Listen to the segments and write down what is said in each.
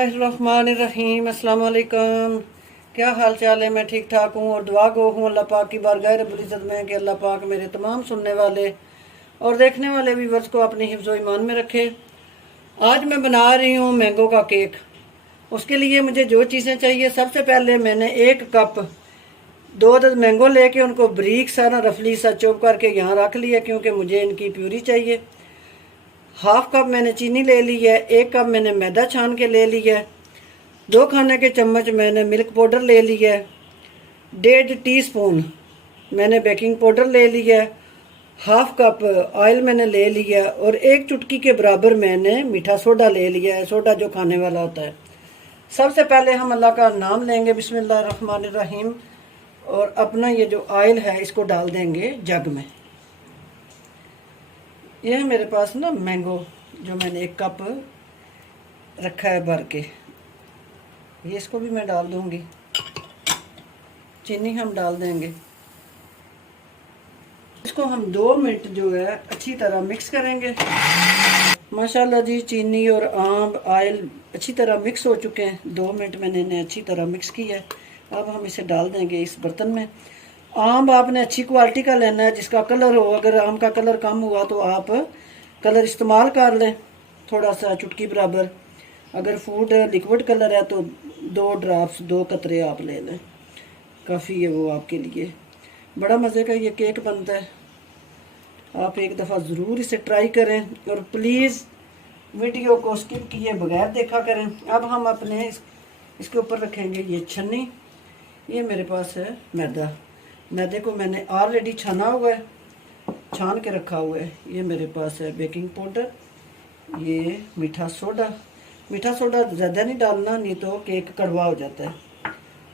रहीम अस्सलाम वालेकुम। क्या हाल चाल है? मैं ठीक ठाक हूँ और दुआ गो हूँ अल्लाह पाक की बारगाह रब्बुल इज़्ज़त में कि अल्लाह पाक मेरे तमाम सुनने वाले और देखने वाले व्यूअर्स को अपनी हिफ्ज़ ईमान में रखे। आज मैं बना रही हूँ मैंगो का केक। उसके लिए मुझे जो चीज़ें चाहिए, सबसे पहले मैंने 1 कप 2 मैंगो लेके उनको बारीक सा रफली सा चॉप करके यहाँ रख लिया, क्योंकि मुझे इनकी प्यूरी चाहिए। 1/2 कप मैंने चीनी ले ली है। 1 कप मैंने मैदा छान के ले लिया है। 2 खाने के चम्मच मैंने मिल्क पाउडर ले लिया है। 1.5 टीस्पून मैंने बेकिंग पाउडर ले लिया है। 1/2 कप ऑयल मैंने ले लिया है और 1 चुटकी के बराबर मैंने मीठा सोडा ले लिया है, सोडा जो खाने वाला होता है। सबसे पहले हम अल्लाह का नाम लेंगे, बिस्मिल्लाह रहमान रहीम, और अपना ये जो ऑयल है इसको डाल देंगे जग में। ये है मेरे पास मैंगो, जो मैंने 1 कप रखा है भर के। ये इसको भी मैं डाल दूंगी। चीनी हम डाल देंगे। इसको हम 2 मिनट जो है अच्छी तरह मिक्स करेंगे। माशाल्लाह जी, चीनी और आम ऑयल अच्छी तरह मिक्स हो चुके हैं। 2 मिनट मैंने इन्हें अच्छी तरह मिक्स किया है। अब हम इसे डाल देंगे इस बर्तन में। आम आपने अच्छी क्वालिटी का लेना है, जिसका कलर हो। अगर आम का कलर कम हुआ तो आप कलर इस्तेमाल कर लें, थोड़ा सा चुटकी बराबर। अगर फूड लिक्विड कलर है तो 2 ड्रॉप्स 2 कतरे आप ले लें, काफ़ी है वो आपके लिए। बड़ा मज़े का ये केक बनता है। आप एक दफ़ा ज़रूर इसे ट्राई करें और प्लीज़ वीडियो को स्किप किए बगैर देखा करें। अब हम अपने इसके ऊपर रखेंगे ये छन्नी। ये मेरे पास है मैदा। मैदे को मैंने ऑलरेडी छाना हुआ है, छान के रखा हुआ है। ये मेरे पास है बेकिंग पाउडर, ये मीठा सोडा। मीठा सोडा ज़्यादा नहीं डालना, नहीं तो केक कड़वा हो जाता है।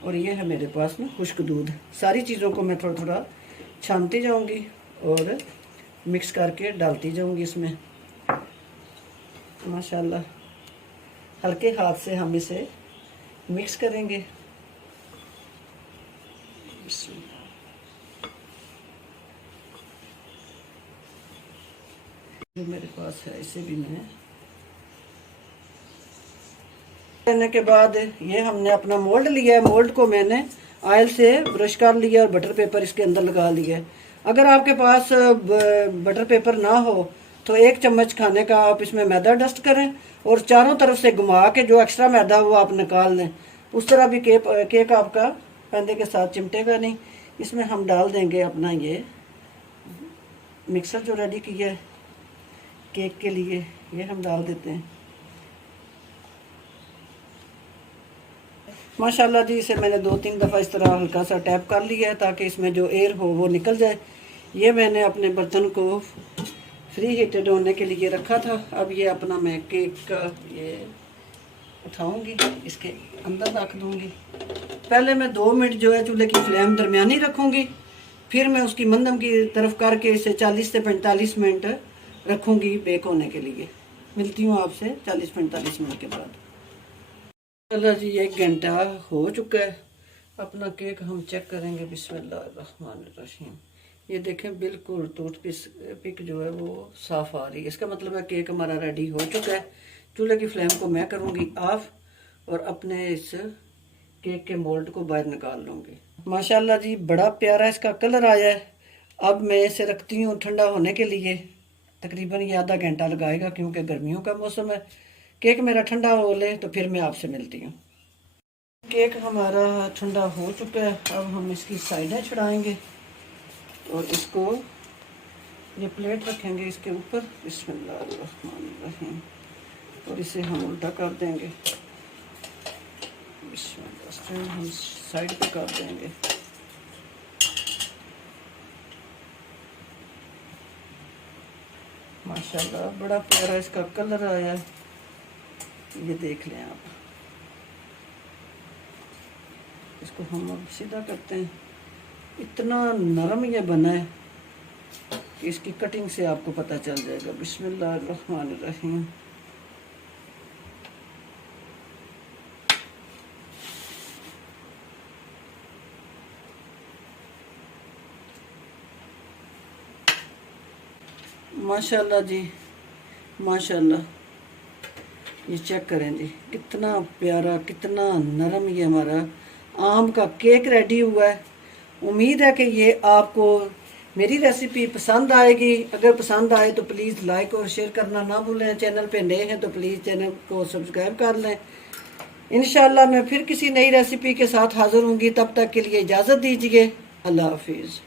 और ये है मेरे पास खुश्क दूध। सारी चीज़ों को मैं थोड़ा थोड़ा छानती जाऊंगी और मिक्स करके डालती जाऊंगी इसमें। माशाल्लाह हल्के हाथ से हम इसे मिक्स करेंगे। जो मेरे पास है इसे भी मैं करने के बाद ये हमने अपना मोल्ड लिया है। मोल्ड को मैंने ऑयल से ब्रश कर लिया और बटर पेपर इसके अंदर लगा लिया है। अगर आपके पास बटर पेपर ना हो तो 1 चम्मच खाने का आप इसमें मैदा डस्ट करें और चारों तरफ से घुमा के जो एक्स्ट्रा मैदा वो आप निकाल लें। उस तरह भी केक आपका पैंदे के साथ चिमटेगा नहीं। इसमें हम डाल देंगे अपना ये मिक्सर जो रेडी किया है केक के लिए, ये हम डाल देते हैं। माशाल्लाह जी, इसे मैंने 2-3 दफ़ा इस तरह हल्का सा टैप कर लिया है ताकि इसमें जो एयर हो वो निकल जाए। ये मैंने अपने बर्तन को फ्री हीटेड होने के लिए रखा था। अब ये अपना मैं केक का ये उठाऊंगी, इसके अंदर रख दूंगी। पहले मैं 2 मिनट जो है चूल्हे की फ्लेम दरमियानी रखूंगी, फिर मैं उसकी मंदम की तरफ करके इसे 40 से 45 मिनट रखूंगी बेक होने के लिए। मिलती हूँ आपसे 40-45 मिनट के बाद। चलो जी, 1 घंटा हो चुका है। अपना केक हम चेक करेंगे। बिस्मिल्लाहिर्रहमानिर्रहीम। ये देखें, बिल्कुल टूथपिक जो है वो साफ आ रही है। इसका मतलब है केक हमारा रेडी हो चुका है। चूल्हे की फ्लेम को मैं करूँगी ऑफ और अपने इस केक के मोल्ड को बाहर निकाल लूँगी। माशाल्लाह जी, बड़ा प्यारा इसका कलर आया है। अब मैं इसे रखती हूँ ठंडा होने के लिए। तकरीबन ये आधा घंटा लगाएगा, क्योंकि गर्मियों का मौसम है। केक मेरा ठंडा हो ले तो फिर मैं आपसे मिलती हूँ। केक हमारा ठंडा हो चुका है। अब हम इसकी साइडें छुड़ाएंगे और इसको ये प्लेट रखेंगे इसके ऊपर। बिस्मिल्लाहिर्रहमानिर्रहीम। और इसे हम उल्टा कर देंगे। बिस्मिल्लाह, हम साइड पे कर देंगे। माशाल्लाह बड़ा प्यारा इसका कलर आया है। ये देख लें आप। इसको हम अब सीधा करते हैं। इतना नरम ये बना है कि इसकी कटिंग से आपको पता चल जाएगा। बिस्मिल्लाहिर्रहमानिर्रहीम। माशाल्लाह जी, माशाल्लाह ये चेक करें जी, कितना प्यारा, कितना नरम ये हमारा आम का केक रेडी हुआ है। उम्मीद है कि ये आपको मेरी रेसिपी पसंद आएगी। अगर पसंद आए तो प्लीज़ लाइक और शेयर करना ना भूलें। चैनल पे नए हैं तो प्लीज़ चैनल को सब्सक्राइब कर लें। इंशाल्लाह मैं फिर किसी नई रेसिपी के साथ हाज़िर होंगी। तब तक के लिए इजाज़त दीजिए। अल्लाह हाफिज़।